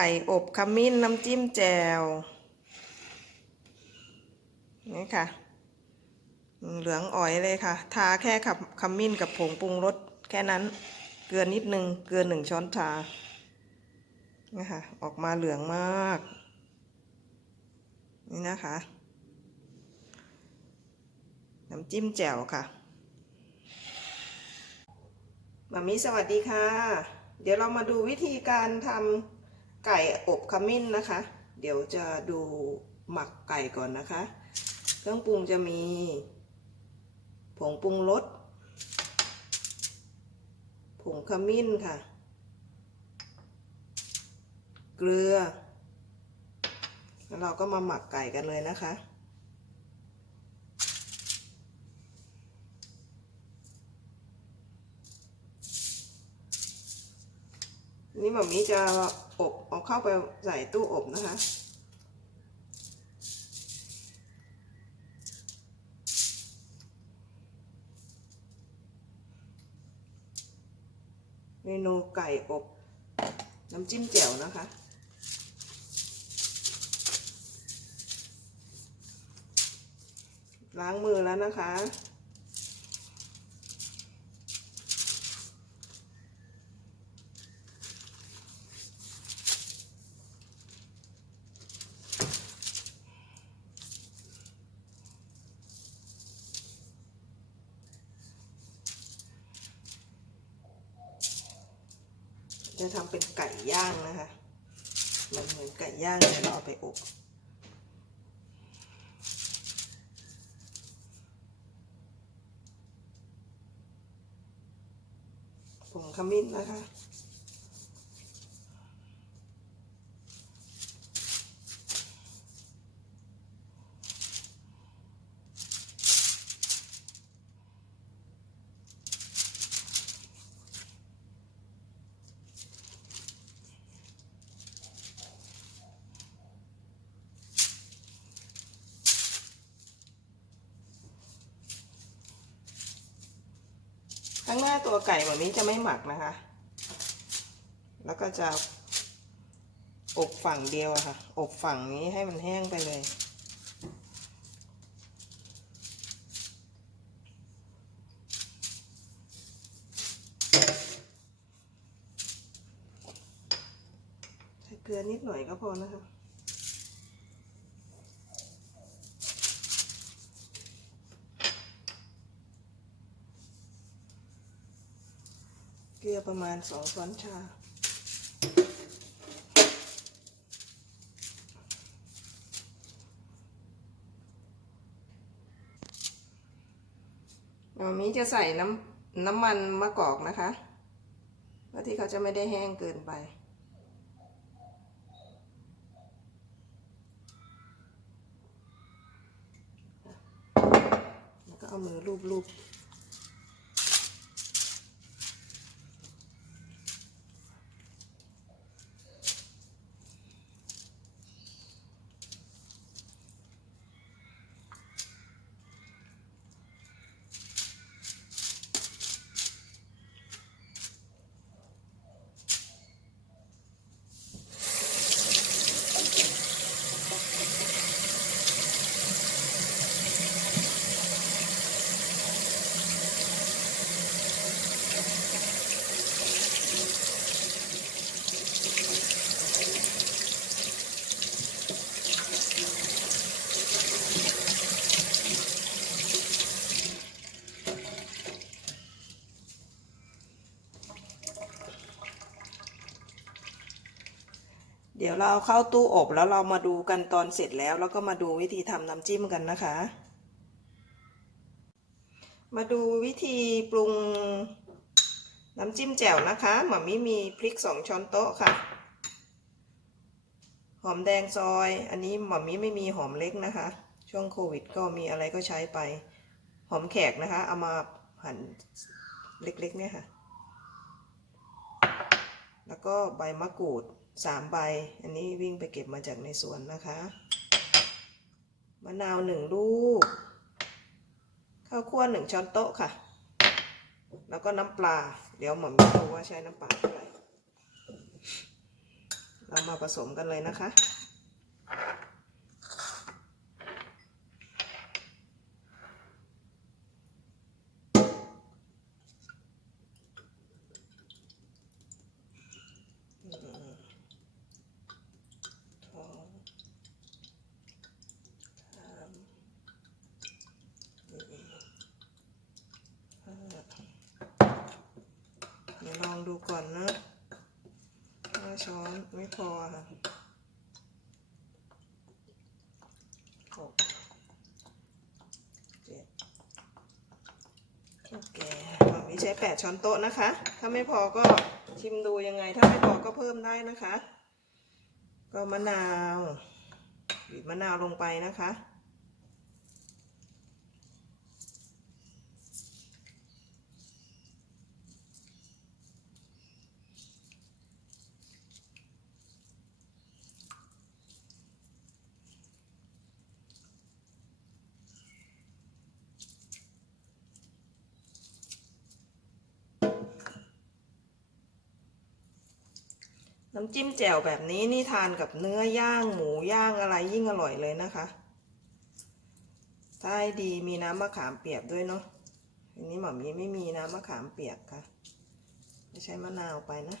ก่อบขมิ้นน้ำจิ้มแจ่วนี่ค่ะ เหลืองอ่อยเลยค่ะ ทาแค่ขับขมิ้นกับผงปรุงรสแค่นั้น เกลือนิดนึง เกลือหนึ่งช้อนชานี่ค่ะออกมาเหลืองมาก นี่นะคะ น้ำจิ้มแจ่วค่ะมามิสวัสดีค่ะ เดี๋ยวเรามาดูวิธีการทำ ไก่อบขมิ้นนะคะ เดี๋ยวจะดูหมักไก่ก่อนนะคะ เครื่องปรุงจะมี ผงปรุงรส ผงขมิ้นค่ะ เกลือ แล้วเราก็มาหมักไก่กันเลยนะคะ นี่หมามีจะอบเอาเข้าไปใส่ตู้อบนะคะ เมนูไก่อบ น้ำจิ้มแจ่วนะคะล้างมือแล้วนะคะ จะทำเป็นไก่ย่างนะคะ มันเหมือนไก่ย่างเนี่ยเราเอาไปอบผงขมิ้นนะคะ ข้างหน้าตัวไก่แบบนี้จะไม่หมักนะคะ แล้วก็จะอบฝั่งเดียวค่ะ อบฝั่งนี้ให้มันแห้งไปเลย ใส่เกลือนิดหน่อยก็พอนะคะ ลือประมาณสองช้อนชาอันนี้จะใส่น้ำน้ำมันมะกอกนะคะ เพื่อที่เขาจะไม่ได้แห้งเกินไปแล้วก็เอามือลูบๆ เดี๋ยวเราเข้าตู้อบแล้วเรามาดูกันตอนเสร็จแล้ว แล้วก็มาดูวิธีทำน้ำจิ้มกันนะคะ มาดูวิธีปรุงน้ำจิ้มแจ่วนะคะหมามิมีพริกสองช้อนโต๊ะค่ะ หอมแดงซอย อันนี้หมามิไม่มีหอมเล็กนะคะ ช่วงโควิดก็มีอะไรก็ใช้ไป หอมแขกนะคะ เอามาหั่นเล็กๆเนี่ยค่ะ แล้วก็ใบมะกรูด สามใบ อันนี้วิ่งไปเก็บมาจากในสวนนะคะ มะนาวหนึ่งลูก ข้าวคั่วหนึ่งช้อนโต๊ะค่ะ แล้วก็น้ำปลา เดี๋ยวหม่อมจะดูว่าใช้น้ำปลาเท่าไหร่ เรามาผสมกันเลยนะคะ หนึ่งสองสามสี่ห้าเดี๋ยวลองดู ก่อนนะห้าช้อนไม่พอค่ะหกเจ็ดโอเคแบบนี้ใช้แปดช้อนโต๊ะนะคะ ถ้าไม่พอก็ชิมดูยังไง ถ้าไม่พอก็เพิ่มได้นะคะ ก็มะนาวบีบมะนาวลงไปนะคะ น้ำจิ้มแจ่วแบบนี้นี่ทานกับเนื้อย่างหมูย่างอะไรยิ่งอร่อยเลยนะคะถ้าให้ดีมีน้ำมะขามเปียกด้วยเนาะอันนี้หม่อมนี้ไม่มีน้ำมะขามเปียกค่ะจะใช้มะนาวไปนะ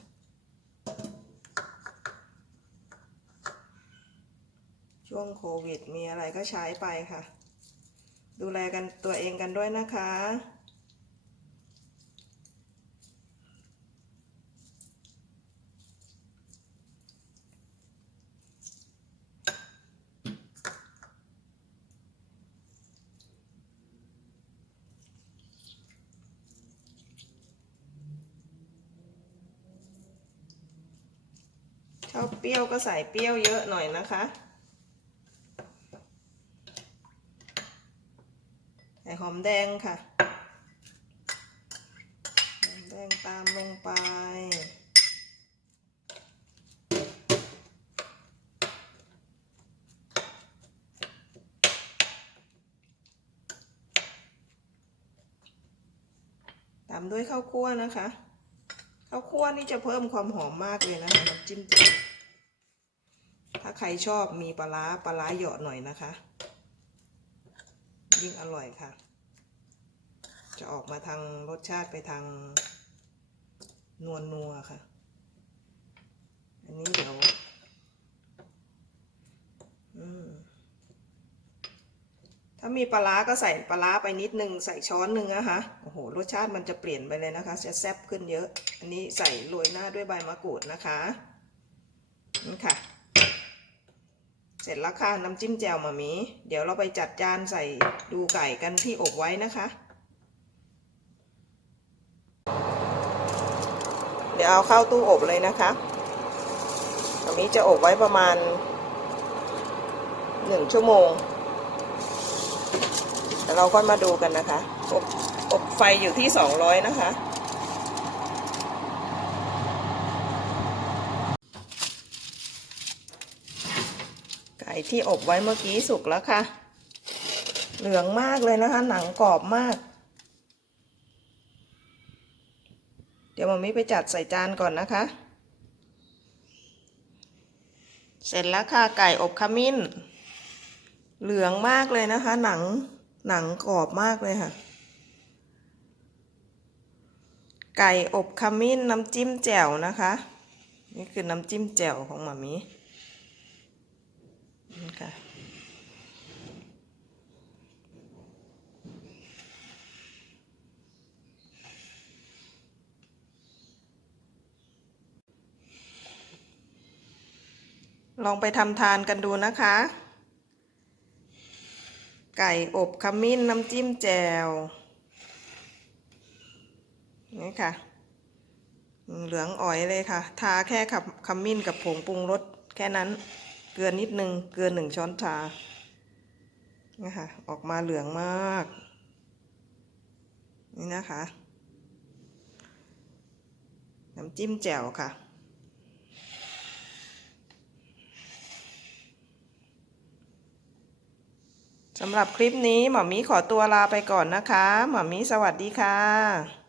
ช่วงโควิดมีอะไรก็ใช้ไปค่ะ ดูแลกันตัวเองกันด้วยนะคะ ชอบเปรี้ยวก็ใส่เปรี้ยวเยอะหน่อยนะคะ ใส่หอมแดงค่ะ หอมแดงตามลงไปตามด้วยข้าวคั่วนะคะ ข้าวคั่วนี่จะเพิ่มความหอมมากเลยนะคะน้ำจิ้มแจ่วถ้าใครชอบมีปลาร้าปลาร้าเหยาะหน่อยนะคะ ยิ่งอร่อยค่ะ จะออกมาทางรสชาติไปทางนวลนัวค่ะ อันนี้เดี๋ยวถ้ามีปลาร้าก็ใส่ปลาร้าไปนิดนึงใส่ช้อนหนึ่งนะคะ หรสชาติมันจะเปลี่ยนไปเลยนะคะจะแซ่บขึ้นเยอะ อันนี้ใส่โรยหน้าด้วยใบมะกรูดนะคะนี่ค่ะ เสร็จแล้วค่ะน้ำจิ้มแจ่วหมามี เดี๋ยวเราไปจัดจานใส่ดูไก่กันที่อบไว้นะคะ เดี๋ยวเอาเข้าตู้อบเลยนะคะมามีจะอบไว้ประมาณหนึ่งชั่วโมงแล้วเราก็มาดูกันนะคะ อบไฟอยู่ที่ 200 นะคะ ไก่ที่อบไว้เมื่อกี้สุกแล้วค่ะ เหลืองมากเลยนะคะ หนังกรอบมาก เดี๋ยวมามิไปจัดใส่จานก่อนนะคะ เสร็จแล้วค่ะไก่อบขมิ้น เหลืองมากเลยนะคะ หนังหนังกรอบมากเลยค่ะ ไก่อบขมิ้นน้ำจิ้มแจ่วนะคะ นี่คือน้ำจิ้มแจ่วของหมามีนี่ค่ะลองไปทำทานกันดูนะคะ ไก่อบขมิ้นน้ำจิ้มแจ่ว นี่ค่ะ เหลืองอ๋อยเลยค่ะ ทาแค่ขับขมิ้นกับผงปรุงรสแค่นั้น เกลือนิดนึง เกลือหนึ่งช้อนชานี่ค่ะออกมาเหลืองมาก นี่นะคะ น้ำจิ้มแจ่วค่ะ สำหรับคลิปนี้หมอมีขอตัวลาไปก่อนนะคะ หมอมีสวัสดีค่ะ